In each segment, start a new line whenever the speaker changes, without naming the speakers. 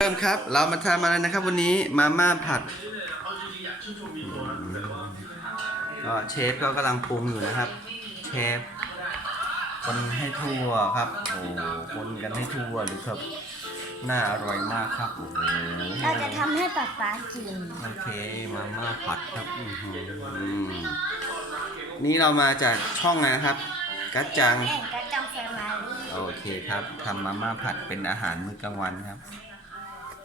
เริ่มครับ เรามาทำอะไรนะครับ วันนี้มาม่าผัดก็เชฟก็กำลังปรุงอยู่นะครับ เชฟคนให้ทั่วครับโอ้คนกันให้ทั่วเลยครับน่าอร่อยมากครับโอ้โห
เราจะทำให้ป๊าป๊ากิน
โอเคมาม่าผัดครับอื้อหือนี่เรามาจากช่องอะไรนะครับกัจจัง
แอนก็จังแฟมารี
โอเคครับทำมาม่าผัดเป็นอาหารมื้อกลางวันครับ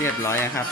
เรียบร้อยครับ